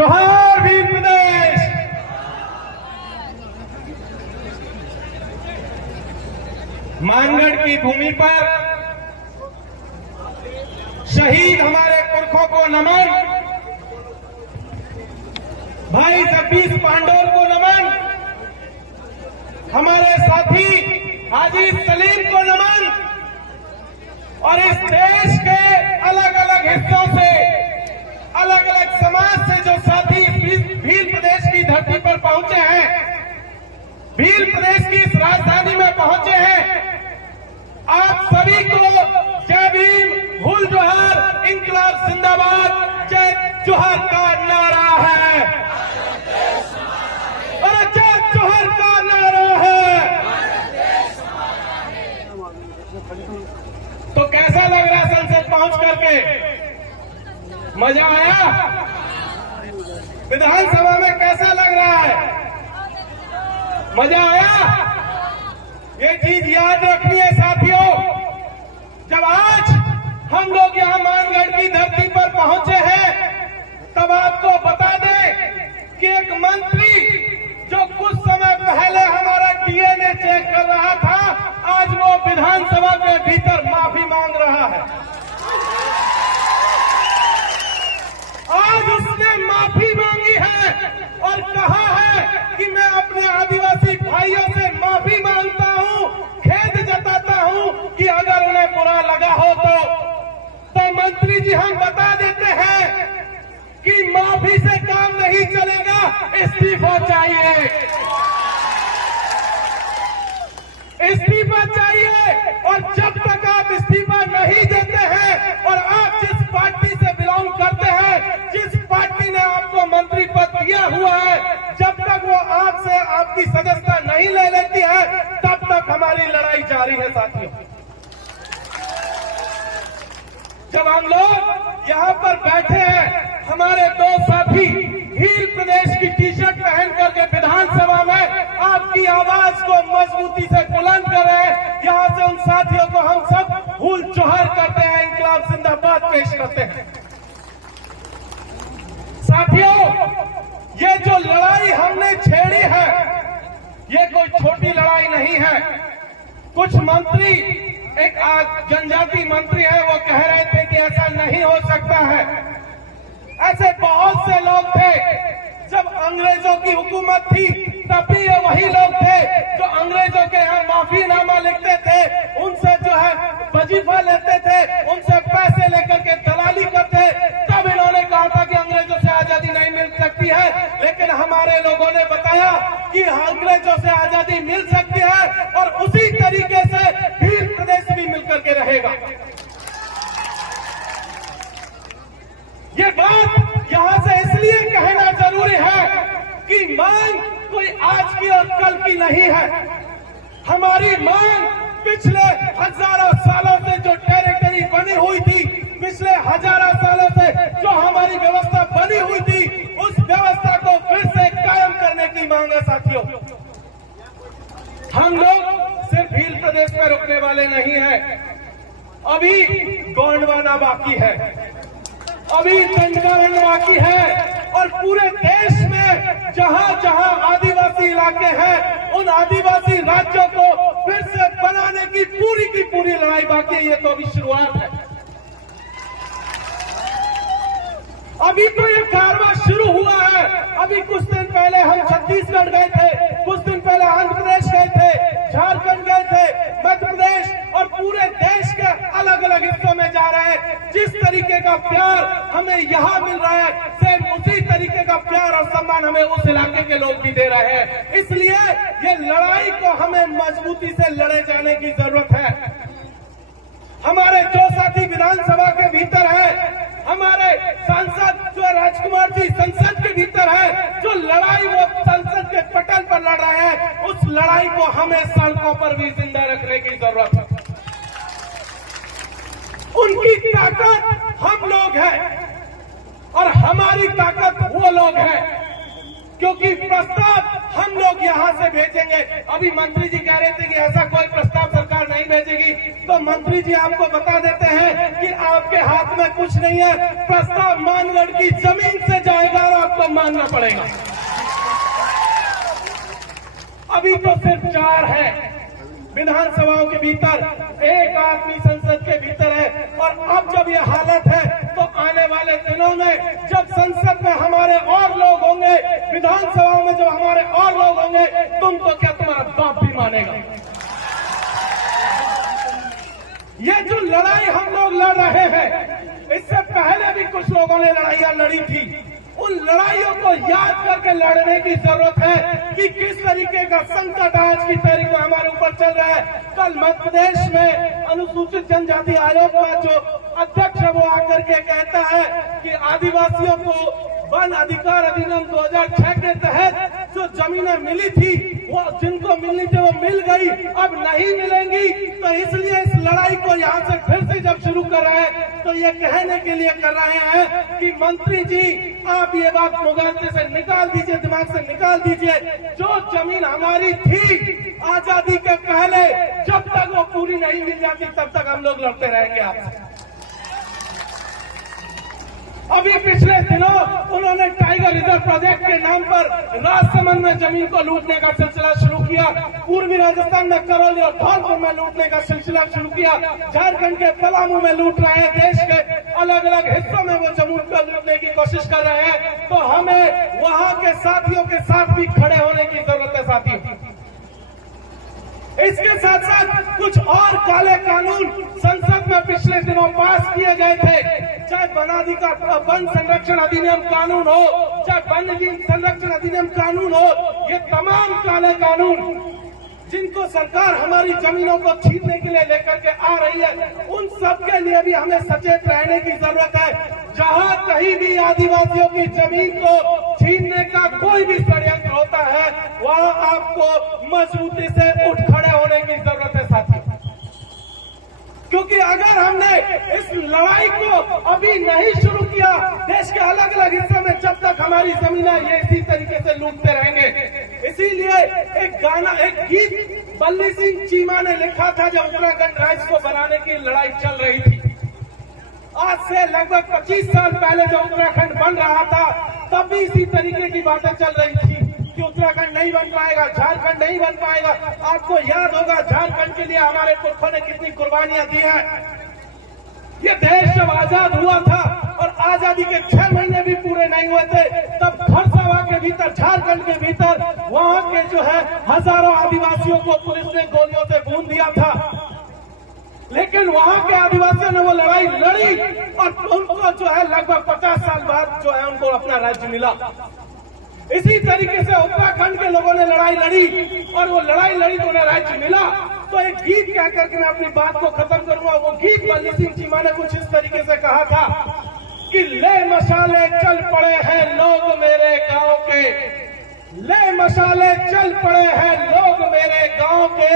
जोहार भील प्रदेश। मानगढ़ की भूमि पर शहीद हमारे पुरखों को नमन, भाई जगदीश पांडोर को नमन, हमारे साथी हाजी सलीम को नमन और इस देश के अलग अलग हिस्सों से, अलग अलग समाज से जो साथी भील प्रदेश की धरती पर पहुंचे हैं, भील प्रदेश की इस राजधानी में पहुंचे हैं, आप सभी को जय भीम, भूल जोहार, इंकलाब जिंदाबाद, जय जोहार का नारा है और जय जोहार का नारा है। तो कैसा लग रहा है संसद पहुंच करके? मजा आया? विधानसभा में कैसा लग रहा है? मजा आया? ये चीज याद रखनी है साथियों, जब आज हम लोग यहाँ मानगढ़ की धरती पर पहुंचे हैं, तब आपको बता दें कि एक मंत्री जो कुछ समय पहले हमारा डीएनए चेक कर रहा था, आज वो विधानसभा के भीतर माफी मांग रहा है। आज उसने माफी मांगी है और कहा है कि मैं अपने आदिवासी भाइयों से माफी मांगता हूं, खेद जताता हूं कि अगर उन्हें बुरा लगा हो तो मंत्री जी हम बता देते हैं कि माफी से काम नहीं चलेगा, इस्तीफा चाहिए, इस्तीफा चाहिए। और जब तक आप इस्तीफा नहीं देते हैं और आप जिस पार्टी से बिलोंग करते हैं, जिस पार्टी ने आपको मंत्री पद दिया हुआ है, जब तक वो आपसे आपकी सदस्यता नहीं ले लेती है, तब तक हमारी लड़ाई जारी है साथियों। जब हम लोग यहाँ पर बैठे हैं, हमारे दो साथी भील प्रदेश की टी शर्ट पहन करके विधानसभा में आपकी आवाज को मजबूती से बुलंद कर रहे हैं, यहाँ से उन साथियों को हम सब भूल जोहार करते हैं, इंकलाब जिंदाबाद पेश करते हैं। साथियों, ये जो लड़ाई हमने छेड़ी है, ये कोई छोटी लड़ाई नहीं है। कुछ मंत्री, एक जनजाति मंत्री है, वो कह रहे थे कि ऐसा नहीं हो सकता है। ऐसे बहुत से लोग थे, जब अंग्रेजों की हुकूमत थी तब भी ये वही लोग थे जो अंग्रेजों के यहाँ माफीनामा लिखते थे, उनसे जो है वजीफा लेते थे, उनसे पैसे लेकर के दलाली करते। तब इन्होंने कहा था कि अंग्रेजों से आजादी नहीं मिल सकती है, लेकिन हमारे लोगों ने बताया कि अंग्रेजों से आजादी मिल सकती है और उसी तरीके से भील प्रदेश भी मिलकर के रहेगा। ये बात यहां से इसलिए कहना जरूरी है कि मांग कोई आज की और कल की नहीं है। हमारी मांग पिछले हजारों सालों से जो टेरिटरी बनी हुई थी, पिछले हजारों सालों से जो हमारी व्यवस्था बनी हुई थी, उस व्यवस्था को फिर से कायम करने की मांग है साथियों। हम लोग सिर्फ भील प्रदेश में रुकने वाले नहीं हैं, अभी गोंडवाना बाकी है, अभी दंडकारण्य बाकी है और पूरे देश में जहां जहां आदिवासी इलाके हैं, उन आदिवासी राज्यों को फिर से बनाने की पूरी लड़ाई बाकी है। ये तो अभी शुरुआत है। अभी तो ये कारवां शुरू हुआ है। अभी कुछ दिन पहले हम छत्तीसगढ़ गए थे, कुछ दिन पहले आंध्र प्रदेश गए थे, झारखंड गए थे, मध्य प्रदेश और पूरे देश के अलग अलग हिस्सों में जा रहे हैं। जिस तरीके का प्यार हमें यहाँ मिल रहा है, सेम उसी तरीके का प्यार और सम्मान हमें उस इलाके के लोग भी दे रहे हैं। इसलिए ये लड़ाई को हमें मजबूती से लड़े जाने की जरूरत है। हमारे जो साथी विधानसभा के भीतर है, हमारे सांसद जो राजकुमार जी संसद के भीतर है, जो लड़ाई वो संसद के पटल पर लड़ रहे हैं, उस लड़ाई को हमें सड़कों पर भी जिंदा रखने की जरूरत है। उनकी ताकत हम लोग हैं और हमारी ताकत वो लोग हैं, क्योंकि प्रस्ताव हम लोग यहाँ से भेजेंगे। अभी मंत्री जी कह रहे थे कि ऐसा कोई प्रस्ताव सरकार नहीं भेजेगी, तो मंत्री जी आपको बता देते हैं कि आपके हाथ में कुछ नहीं है, प्रस्ताव मानगढ़ की जमीन से जाएगा और आपको मानना पड़ेगा। अभी तो सिर्फ 4 है विधानसभाओं के भीतर, 1 आदमी संसद के भीतर है। और अब जब ये हालत है तो आने वाले दिनों में जब संसद में हमारे और लोग होंगे, विधानसभाओं में जब हमारे और लोग होंगे, तुम तो क्या तुम्हारा बाप भी मानेगा। ये जो लड़ाई हम लोग लड़ रहे हैं, इससे पहले भी कुछ लोगों ने लड़ाइयां लड़ी थी। उन लड़ाइयों को याद करके लड़ने की जरूरत है कि किस तरीके का संकट आज की तारीख में हमारे ऊपर चल रहा है। कल मध्य प्रदेश में अनुसूचित जनजाति आयोग का जो अध्यक्ष है वो आकर के कहता है कि आदिवासियों को वन अधिकार अधिनियम 2006 के तहत जो जमीनें मिली थी, वो जिनको मिलनी थी वो मिल गई, अब नहीं मिलेंगी। तो इसलिए इस लड़ाई को यहाँ से फिर से जब शुरू कर रहे हैं तो ये कहने के लिए कर रहे हैं कि मंत्री जी आप ये बात मुगालते से निकाल दीजिए, दिमाग से निकाल दीजिए। जो जमीन हमारी थी आजादी के पहले, जब तक वो पूरी नहीं मिल जाती तब तक हम लोग लड़ते रहेंगे आपसे। अभी पिछले दिनों उन्होंने टाइगर रिजर्व प्रोजेक्ट के नाम पर राजसमंद में जमीन को लूटने का सिलसिला शुरू किया, पूर्वी राजस्थान में करौली और धौलपुर में लूटने का सिलसिला शुरू किया, झारखंड के पलामू में लूट रहे हैं, देश के अलग अलग हिस्सों में वो जमीन को लूटने की कोशिश कर रहे हैं। तो हमें वहां के साथियों के साथ भी खड़े होने की जरूरत है साथियों। इसके साथ साथ कुछ और काले कानून संसद में पिछले दिनों पास किए गए थे, चाहे वन संरक्षण अधिनियम कानून हो, चाहे वन्यजीव संरक्षण अधिनियम कानून हो, ये तमाम काले कानून जिनको सरकार हमारी जमीनों को छीनने के लिए लेकर के आ रही है, उन सब के लिए भी हमें सचेत रहने की जरूरत है। जहां कहीं भी आदिवासियों की जमीन को छीनने का कोई भी षड्यंत्र होता है, वहां आपको मजबूती से उठ खड़े होने की जरूरत है साथियों। क्योंकि अगर हमने इस लड़ाई को अभी नहीं शुरू किया, देश के अलग अलग हिस्सों में जब तक हमारी जमीनें ये इसी तरीके से लूटते रहेंगे। इसीलिए एक गीत बल्ली सिंह चीमा ने लिखा था जब उत्तराखंड राज्य को बनाने की लड़ाई चल रही थी। आज से लगभग 25 साल पहले जब उत्तराखंड बन रहा था, तब भी इसी तरीके की बातें चल रही थी कि उत्तराखंड नहीं बन पाएगा, झारखंड नहीं बन पाएगा। आपको याद होगा झारखंड के लिए हमारे पुरखों ने कितनी कुर्बानियां दी हैं। ये देश जब आजाद हुआ था और आजादी के 6 महीने भी पूरे नहीं हुए थे, तब खरसावा के भीतर, झारखंड के भीतर वहां के जो है हजारों आदिवासियों को पुलिस ने गोलियों से भून दिया था। लेकिन वहां के आदिवासियों ने वो लड़ाई लड़ी और उनको जो है लगभग 50 साल बाद जो है उनको अपना राज्य मिला। इसी तरीके से उत्तराखंड के लोगों ने लड़ाई लड़ी और वो लड़ाई लड़ी तो उन्हें राज्य मिला। तो एक गीत कह करके मैं अपनी बात को खत्म करूंगा। वो गीत बल्ली सिंह चीमा ने कुछ इस तरीके से कहा था कि ले मशाले चल पड़े हैं लोग मेरे गांव के, ले मशाले चल पड़े हैं लोग मेरे गांव के,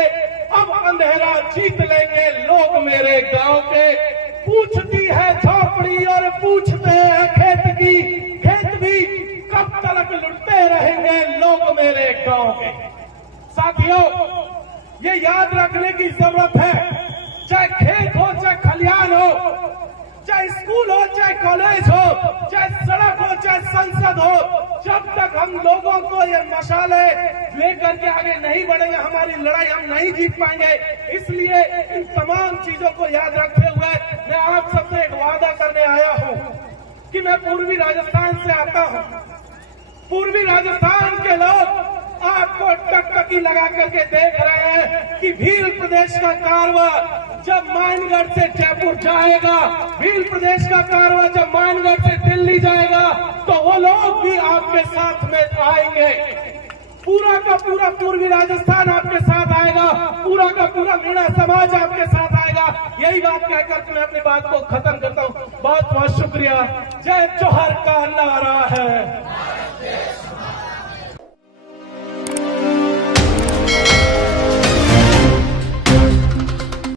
अब अंधेरा जीत लेंगे लोग मेरे गांव के। पूछती है झोपड़ी और पूछते हैं खेत की, खेत भी कब तक लुटते रहेंगे लोग मेरे गांव के। साथियों, ये याद रखने की जरूरत है, चाहे खेत हो, चाहे खलियान हो, चाहे स्कूल हो, चाहे कॉलेज हो, चाहे सड़क हो, चाहे संसद हो, जब तक हम लोगों को ये मशाले लेकर के आगे नहीं बढ़ेंगे, हमारी लड़ाई हम नहीं जीत पाएंगे। इसलिए इन तमाम चीजों को याद रखते हुए मैं आप सबसे एक वादा करने आया हूं कि मैं पूर्वी राजस्थान से आता हूं। पूर्वी राजस्थान के लोग आपको टकटकी लगा करके देख रहे हैं कि भील प्रदेश का कारवा जब मानगढ़ से जयपुर जाएगा, भील प्रदेश का कारवा जब मानगढ़ से दिल्ली जाएगा, तो वो लोग भी आपके साथ में आएंगे। पूरा का पूरा पूर्वी राजस्थान आपके साथ आएगा, पूरा का पूरा मीणा समाज आपके साथ आएगा। यही बात कहकर मैं अपनी बात को खत्म करता हूँ। बहुत बहुत शुक्रिया। जय जोहर का नारा है।